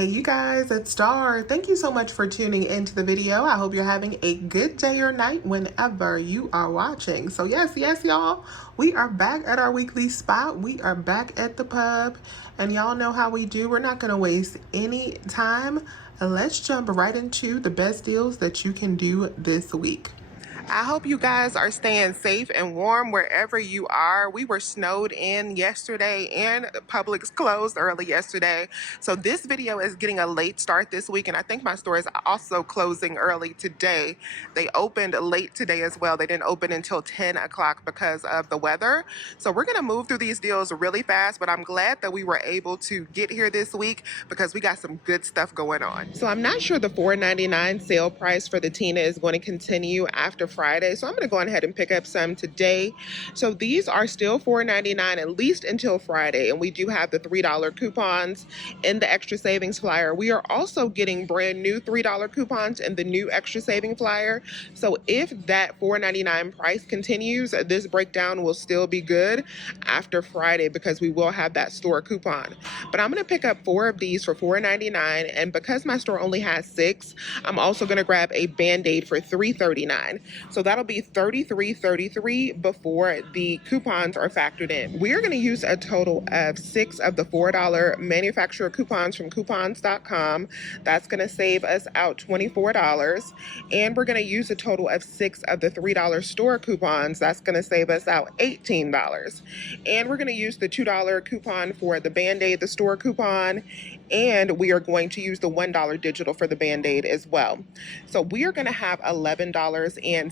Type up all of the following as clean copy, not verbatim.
Hey you guys, it's Star. Thank you so much for tuning into the video. I hope you're having a good day or night whenever you are watching. So yes, y'all, we are back at our weekly spot. We are back at the pub, and y'all know how we do. We're not going to waste any time. Let's jump right into the best deals that you can do this week. I hope you guys are staying safe and warm wherever you are. We were snowed in yesterday and Publix closed early yesterday. So this video is getting a late start this week, and I think my store is also closing early today. They opened late today as well. They didn't open until 10 o'clock because of the weather. So we're gonna move through these deals really fast, but I'm glad that we were able to get here this week because we got some good stuff going on. So I'm not sure the $4.99 sale price for the Tena is going to continue after Friday, so I'm going to go ahead and pick up some today. So these are still $4.99 at least until Friday, and we do have the $3 coupons in the extra savings flyer. We are also getting brand new $3 coupons in the new extra saving flyer. So if that $4.99 price continues, this breakdown will still be good after Friday because we will have that store coupon. But I'm going to pick up 4 of these for $4.99, and because my store only has 6, I'm also going to grab a Band-Aid for $3.39. So that'll be $33.33 before the coupons are factored in. We are going to use a total of 6 of the $4 manufacturer coupons from coupons.com. That's going to save us out $24. And we're going to use a total of 6 of the $3 store coupons. That's going to save us out $18. And we're going to use the $2 coupon for the Band-Aid, the store coupon, and we are going to use the $1 digital for the Band-Aid as well. So we are going to have $11.67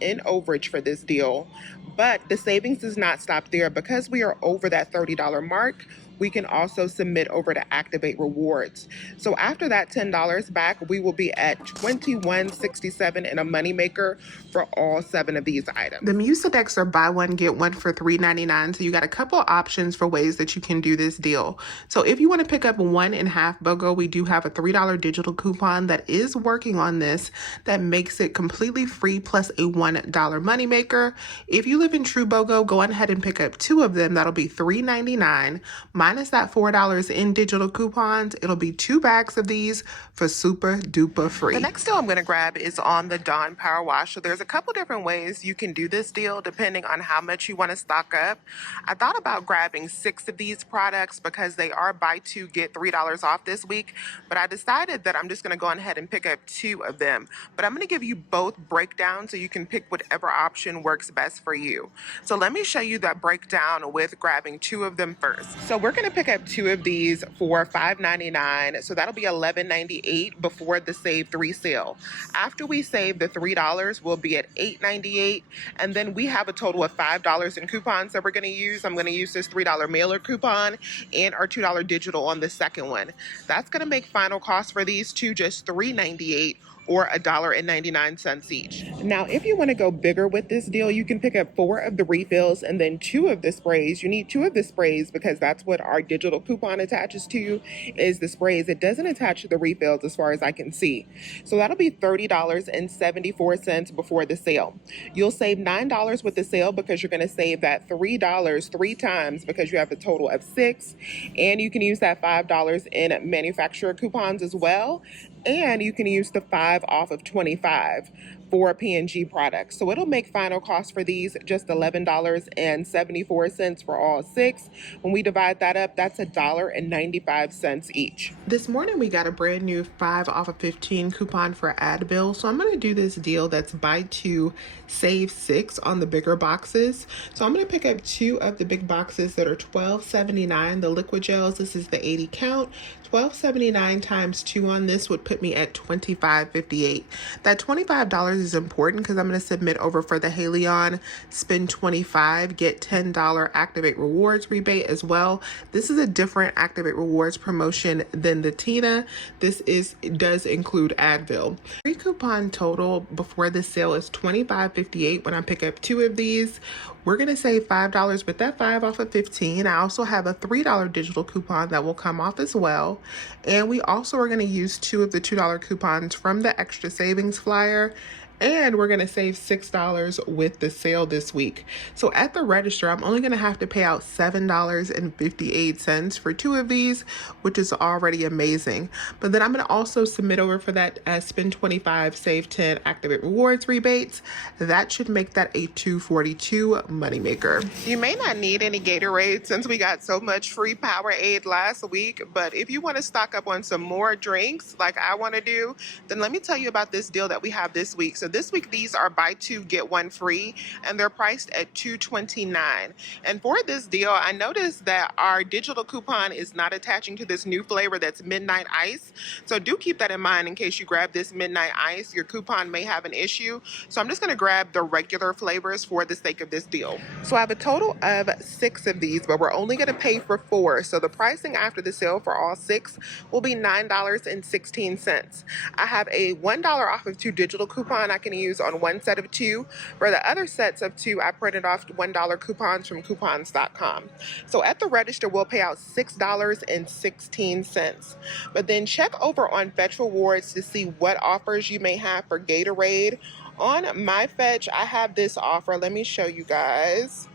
in overage for this deal, but the savings does not stop there. Because we are over that $30 mark, we can also submit over to activate rewards. So after that $10 back, we will be at $21.67 in a moneymaker for all 7 of these items. The Mucinex are buy one, get one for $3.99. So you got a couple options for ways that you can do this deal. So if you want to pick up 1.5 BOGO, we do have a $3 digital coupon that is working on this that makes it completely free plus a $1 moneymaker. If you live in true BOGO, go on ahead and pick up 2 of them. That'll be $3.99. Minus that $4 in digital coupons, it'll be 2 bags of these for super duper free. The next deal I'm going to grab is on the Dawn Power Wash. So there's a couple different ways you can do this deal depending on how much you want to stock up. I thought about grabbing 6 of these products because they are buy 2 get $3 off this week, but I decided that I'm just going to go ahead and pick up 2 of them. But I'm going to give you both breakdowns so you can pick whatever option works best for you. So let me show you that breakdown with grabbing 2 of them first. So we're going to pick up 2 of these for $5.99, so that'll be $11.98 before the Save 3 sale. After we save the $3, we'll be at $8.98, and then we have a total of $5 in coupons that we're going to use. I'm going to use this $3 mailer coupon and our $2 digital on the second one. That's going to make final cost for these 2 just $3.98 or $1.99 each. Now, if you want to go bigger with this deal, you can pick up 4 of the refills and then 2 of the sprays. You need 2 of the sprays because that's what our digital coupon attaches to, is the sprays. It doesn't attach to the refills as far as I can see. So that'll be $30.74 before the sale. You'll save $9 with the sale because you're going to save that $3 3 times because you have a total of 6. And you can use that $5 in manufacturer coupons as well. And you can use the 5 off of 25 for P&G products. So it'll make final cost for these just $11.74 for all 6. When we divide that up, that's $1.95 each. This morning we got a brand new 5 off of 15 coupon for Advil. So I'm going to do this deal that's buy 2, save 6 on the bigger boxes. So I'm going to pick up 2 of the big boxes that are $12.79. The liquid gels, this is the 80 count. $12.79 times 2 on this would put me at $25.58. That $25 is important because I'm going to submit over for the Haleon spend $25, get $10 activate rewards rebate as well. This is a different activate rewards promotion than the Tena. It does include Advil. Free coupon total before the sale is $25.58 when I pick up 2 of these. We're going to save $5 with that 5 off of 15. I also have a $3 digital coupon that will come off as well. And we also are going to use 2 of the $2 coupons from the extra savings flyer And we're going to save $6 with the sale this week. So at the register, I'm only going to have to pay out $7.58 for 2 of these, which is already amazing. But then I'm going to also submit over for that spend 25, save 10, activate rewards rebates. That should make that a $2.42 moneymaker. You may not need any Gatorade since we got so much free Powerade last week, but if you want to stock up on some more drinks like I want to do, then let me tell you about this deal that we have this week. So this week, these are buy 2, get 1 free, and they're priced at $2.29. And for this deal, I noticed that our digital coupon is not attaching to this new flavor that's Midnight Ice. So do keep that in mind in case you grab this Midnight Ice. Your coupon may have an issue. So I'm just going to grab the regular flavors for the sake of this deal. So I have a total of 6 of these, but we're only going to pay for 4. So the pricing after the sale for all 6 will be $9.16. I have a $1 off of 2 digital coupon I can use on one set of 2. For the other sets of 2, I printed off $1 coupons from coupons.com. So at the register, we'll pay out $6.16. But then check over on Fetch Rewards to see what offers you may have for Gatorade. On my Fetch, I have this offer. Let me show you guys.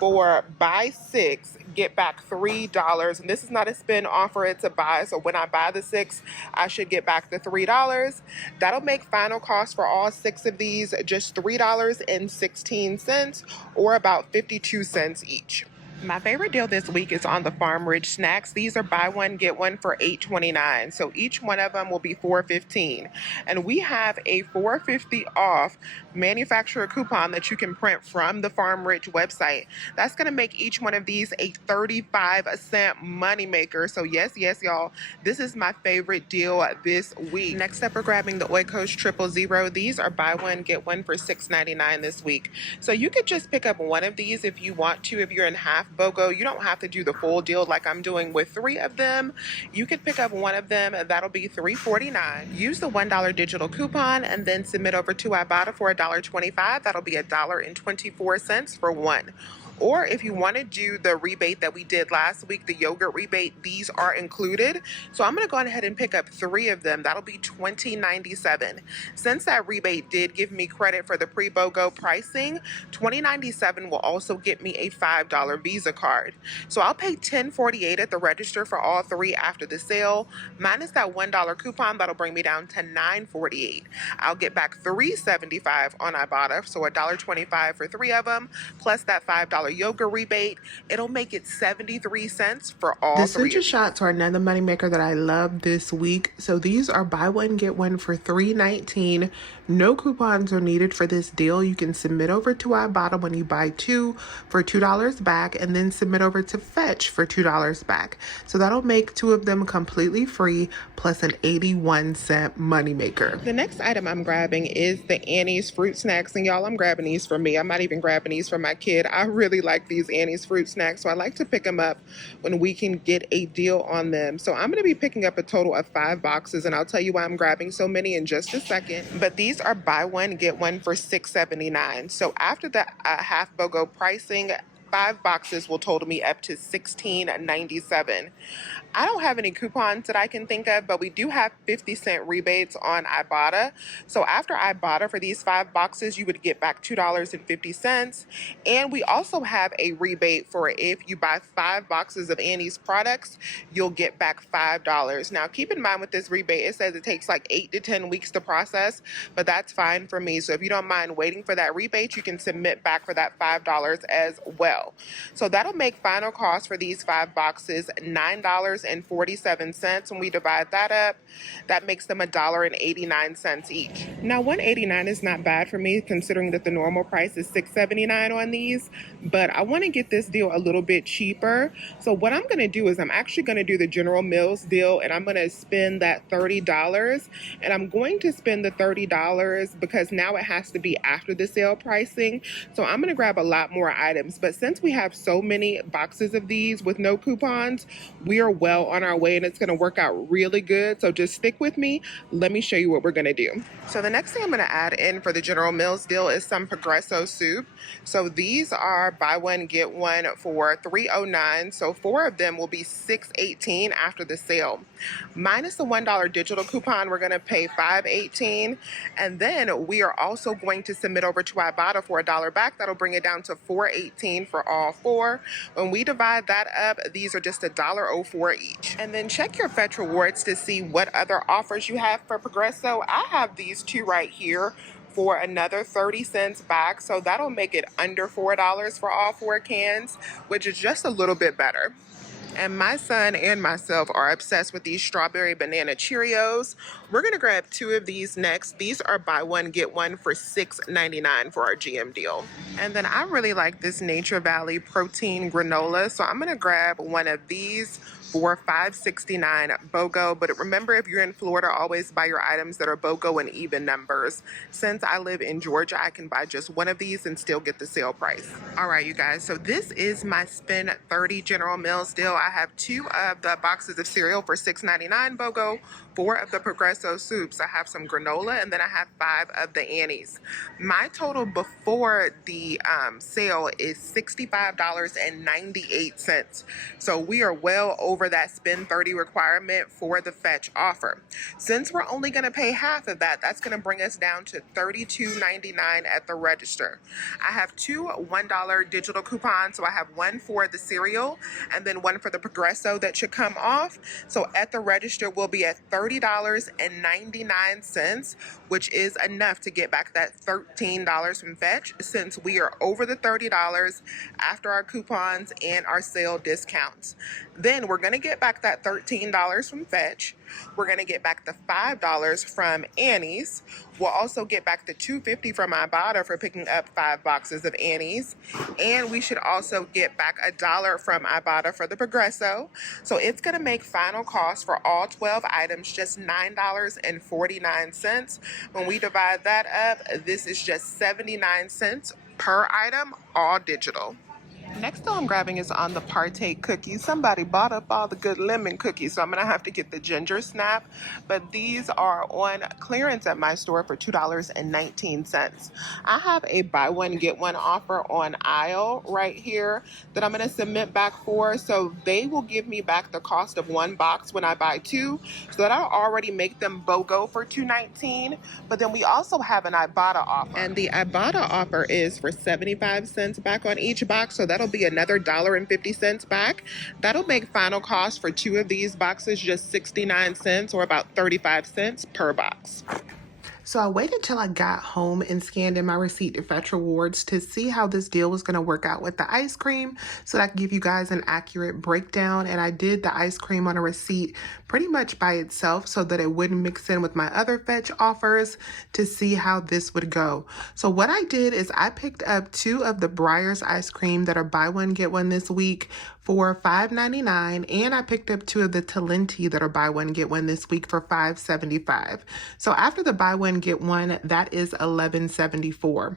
For buy 6, get back $3. And this is not a spend offer, it's a buy. So when I buy the 6, I should get back the $3. That'll make final cost for all 6 of these just $3.16, or about 52 cents each. My favorite deal this week is on the Farm Ridge snacks. These are buy 1, get 1 for $8.29. So each one of them will be $4.15. And we have a $4.50 off manufacturer coupon that you can print from the Farm Ridge website. That's going to make each one of these a 35-cent moneymaker. So yes, y'all, this is my favorite deal this week. Next up, we're grabbing the Oikos 000. These are buy 1, get 1 for $6.99 this week. So you could just pick up one of these if you want to. If you're in half BOGO, you don't have to do the full deal like I'm doing with 3 of them. You could pick up one of them. That'll be $3.49. Use the $1 digital coupon and then submit over to Ibotta for $1.25. That'll be $1.24 for 1. Or if you want to do the rebate that we did last week, the yogurt rebate, these are included. So I'm going to go ahead and pick up 3 of them. That'll be $20.97. Since that rebate did give me credit for the pre-BOGO pricing, $20.97 will also get me a $5 Visa card. So I'll pay $10.48 at the register for all 3 after the sale. Minus that $1 coupon, that'll bring me down to $9.48. I'll get back $3.75 on Ibotta, so $1.25 for 3 of them, plus that $5 yoga rebate. It'll make it 73 cents for all 3. The Citrus shots are another moneymaker that I love this week. So these are buy 1, get 1 for $3.19. No coupons are needed for this deal. You can submit over to Ibotta when you buy 2 for $2 back, and then submit over to Fetch for $2 back. So that'll make 2 of them completely free, plus an 81-cent moneymaker. The next item I'm grabbing is the Annie's fruit snacks, and y'all, I'm grabbing these for me. I'm not even grabbing these for my kid. I really like these Annie's fruit snacks, so I like to pick them up when we can get a deal on them. So I'm going to be picking up a total of 5 boxes, and I'll tell you why I'm grabbing so many in just a second. But these are buy 1, get 1 for $6.79. So after the half BOGO pricing, 5 boxes will total me up to $16.97. I don't have any coupons that I can think of, but we do have 50-cent rebates on Ibotta. So after Ibotta, for these 5 boxes, you would get back $2.50. And we also have a rebate for if you buy 5 boxes of Annie's products, you'll get back $5. Now, keep in mind with this rebate, it says it takes like 8 to 10 weeks to process, but that's fine for me. So if you don't mind waiting for that rebate, you can submit back for that $5 as well. So that'll make final cost for these 5 boxes $9.47. When we divide that up, that makes them $1.89 each. Now, $1.89 is not bad for me, considering that the normal price is $6.79 on these, but I want to get this deal a little bit cheaper. So what I'm going to do is I'm actually going to do the General Mills deal, and I'm going to spend that $30, and I'm going to spend the $30 because now it has to be after the sale pricing. So I'm going to grab a lot more items, but since we have so many boxes of these with no coupons, we are well well on our way, and it's going to work out really good. So just stick with me. Let me show you what we're going to do. So the next thing I'm going to add in for the General Mills deal is some Progresso soup. So these are buy one get one for $3.09. So 4 of them will be $6.18 after the sale. Minus the $1 digital coupon, we're going to pay $5.18. And then we are also going to submit over to Ibotta for $1 back. That'll bring it down to $4.18 for all 4. When we divide that up, these are just $1.04 each. And then check your Fetch Rewards to see what other offers you have for Progresso. I have these 2 right here for another 30 cents back. So that'll make it under $4 for all 4 cans, which is just a little bit better. And my son and myself are obsessed with these strawberry banana Cheerios. We're gonna grab 2 of these next. These are buy one, get one for $6.99 for our GM deal. And then I really like this Nature Valley protein granola. So I'm gonna grab one of these for $5.69 BOGO. But remember, if you're in Florida, always buy your items that are BOGO and even numbers. Since I live in Georgia, I can buy just one of these and still get the sale price. All right, you guys, so this is my Spend 30 General Mills deal. I have 2 of the boxes of cereal for $6.99 BOGO, 4 of the Progresso soups. I have some granola, and then I have 5 of the Annie's. My total before the sale is $65.98. So we are well over that Spend 30 requirement for the Fetch offer. Since we're only going to pay half of that, that's going to bring us down to $32.99 at the register. I have 2 $1 digital coupons. So I have one for the cereal and then one for the Progresso that should come off. So at the register, we'll be at $30.99, which is enough to get back that $13 from Fetch, since we are over the $30 after our coupons and our sale discounts. Then we're going to get back that $13 from Fetch. We're going to get back the $5 from Annie's. We'll also get back the $2.50 from Ibotta for picking up 5 boxes of Annie's. And we should also get back $1 from Ibotta for the Progresso. So it's going to make final cost for all 12 items just $9.49. When we divide that up, this is just 79 cents per item, all digital. Next thing I'm grabbing is on the Partake cookies. Somebody bought up all the good lemon cookies, so I'm going to have to get the ginger snap. But these are on clearance at my store for $2.19. I have a buy one, get one offer on Aisle right here that I'm going to submit back for. So they will give me back the cost of 1 box when I buy 2. So that I'll already make them BOGO for $2.19. But then we also have an Ibotta offer. And the Ibotta offer is for 75 cents back on each box. So that'll be another $1.50 back. That'll make final cost for 2 of these boxes just 69 cents, or about 35 cents per box. So I waited till I got home and scanned in my receipt to Fetch Rewards to see how this deal was going to work out with the ice cream, so that I could give you guys an accurate breakdown. And I did the ice cream on a receipt pretty much by itself so that it wouldn't mix in with my other Fetch offers, to see how this would go. So what I did is I picked up 2 of the Breyers ice cream that are buy one get one this week for $5.99, and I picked up 2 of the Talenti that are buy one get one this week for $5.75. So after the buy one get one, that is $11.74.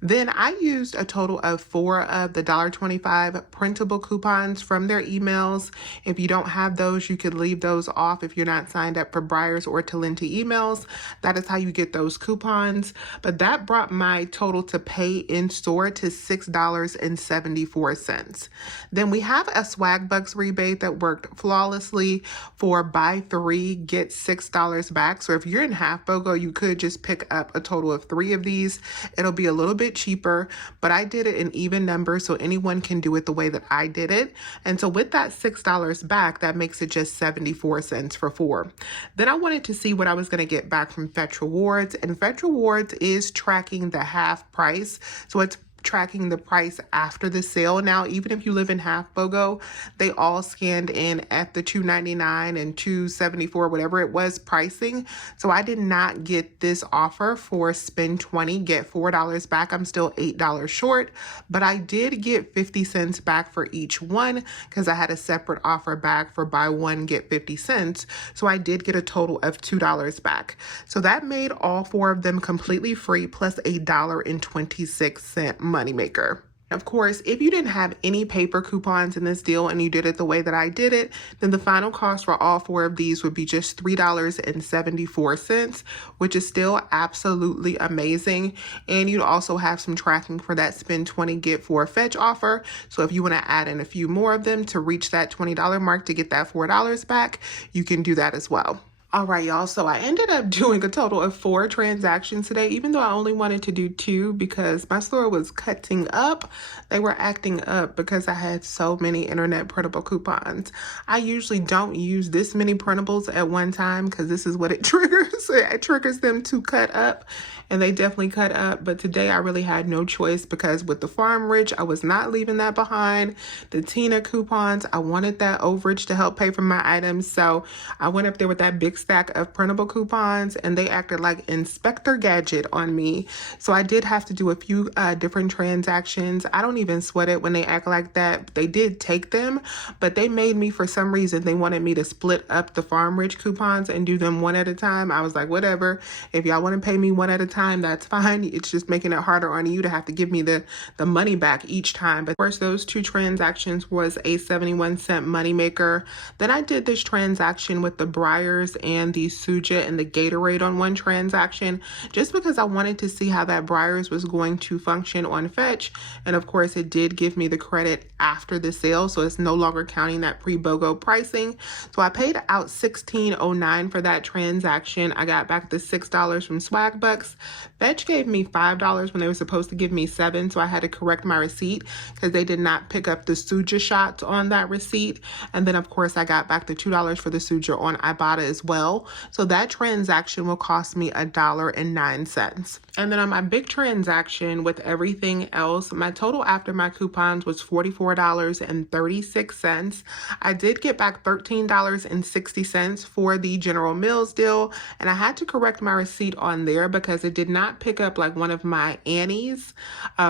Then I used a total of 4 of the $1.25 printable coupons from their emails. If you don't have those, you could leave those off if you're not signed up for Breyers or Talenti emails. That is how you get those coupons. But that brought my total to pay in store to $6.74. Then we have a Swag Bucks rebate that worked flawlessly for buy 3, get $6 back. So if you're in half BOGO, you could just pick up a total of 3 of these. It'll be a little bit cheaper, but I did it in even numbers, so anyone can do it the way that I did it. And so with that $6 back, that makes it just 74 cents for 4. Then I wanted to see what I was going to get back from Fetch Rewards, and Fetch Rewards is tracking the half price. So it's tracking the price after the sale. Now, even if you live in half BOGO, they all scanned in at the $2.99 and $2.74, whatever it was pricing. So I did not get this offer for spend 20, get $4 back. I'm still $8 short, but I did get 50 cents back for each one because I had a separate offer back for buy one, get 50 cents. So I did get a total of $2 back. So that made all 4 of them completely free, plus $1.26 moneymaker. Of course, if you didn't have any paper coupons in this deal and you did it the way that I did it, then the final cost for all 4 of these would be just $3.74, which is still absolutely amazing. And you'd also have some tracking for that spend 20 get 4 fetch offer. So if you want to add in a few more of them to reach that $20 mark to get that $4 back, you can do that as well. All right, y'all. So I ended up doing a total of 4 transactions today, even though I only wanted to do 2 because my store was cutting up. They were acting up because I had so many internet printable coupons. I usually don't use this many printables at one time because this is what it triggers. It triggers them to cut up, and they definitely cut up. But today I really had no choice because with the Farm Rich, I was not leaving that behind. The Tena coupons, I wanted that overage to help pay for my items. So I went up there with that big stack of printable coupons, and they acted like Inspector Gadget on me. So I did have to do a few different transactions. I don't even sweat it when they act like that. They did take them, but they made me, for some reason, they wanted me to split up the Farm Rich coupons and do them one at a time. I was like, whatever. If y'all want to pay me one at a time, that's fine. It's just making it harder on you to have to give me the money back each time. But of course, those 2 transactions was a 71-cent moneymaker. Then I did this transaction with the Breyers and the Suja and the Gatorade on one transaction, just because I wanted to see how that Breyers was going to function on fetch. And of course, it did give me the credit after the sale, so it's no longer counting that pre-BOGO pricing. So I paid out $16.09 for that transaction. I got back the $6 from Swag Bucks. Fetch gave me $5 when they were supposed to give me $7, so I had to correct my receipt because they did not pick up the Suja shots on that receipt. And then of course I got back the $2 for the Suja on Ibotta as well. So that transaction will cost me $1.09. And then on my big transaction with everything else, my total after my coupons was $44.36. I did get back $13.60 for the General Mills deal, and I had to correct my receipt on there because it did not pick up like one of my Annie's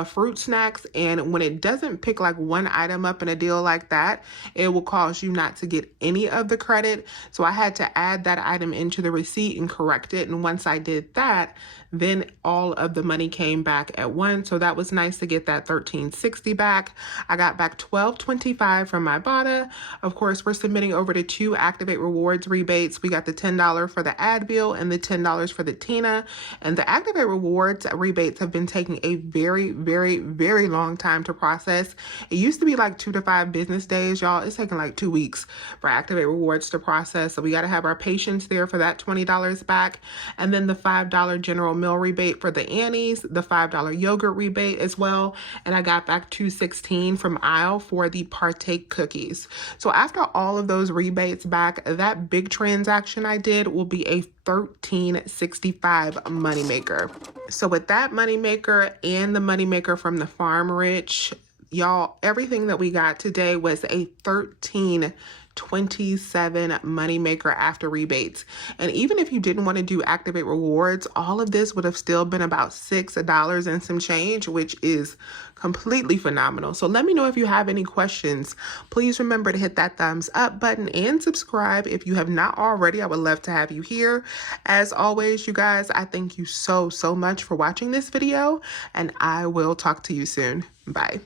fruit snacks. And when it doesn't pick like one item up in a deal like that, it will cause you not to get any of the credit. So I had to add that item into the receipt and correct it. And once I did that, then all of the money came back at once. So that was nice to get that $13.60 back. I got back $12.25 from my Ibotta. Of course, we're submitting over to 2 Activate Rewards rebates. We got the $10 for the Advil and the $10 for the Tena. And the Activate Rewards rebates have been taking a very, very, very long time to process. It used to be like 2 to 5 business days, y'all. It's taking like 2 weeks for Activate Rewards to process. So we got to have our patience there for that $20 back. And then the $5 General Meal rebate for the Annie's, the $5 yogurt rebate as well. And I got back $2.16 from Aisle for the Partake cookies. So after all of those rebates back, that big transaction I did will be a $13.65 moneymaker. So with that moneymaker and the moneymaker from the Farm Rich, y'all, everything that we got today was a $13.27 moneymaker after rebates. And even if you didn't want to do Activate Rewards, all of this would have still been about $6 and some change, which is completely phenomenal. So let me know if you have any questions. Please remember to hit that thumbs up button and subscribe if you have not already. I would love to have you here. As always, you guys, I thank you so much for watching this video, and I will talk to you soon. Bye.